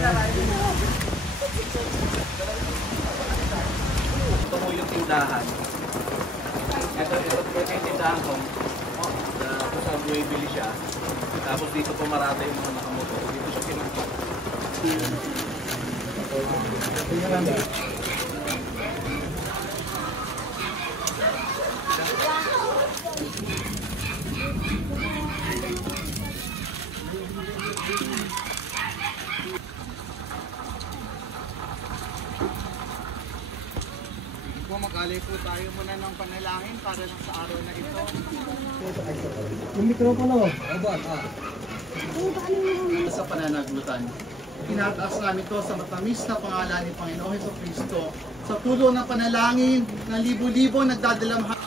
Ito mo yung tindahan. Ito po yung tindahan ko. Kung saan bumibili siya. Tapos dito po marata yung mga nakamotor. Dito siya pinagpap. Mag-alay po tayo muna ng panalangin para lang sa araw na ito. Yung mikropono. Sa pananagutan, tinataas namin ito sa matamis na pangalan ni Panginoon Jesucristo sa tulong ng panalangin ng libo-libo nagdadalamhati.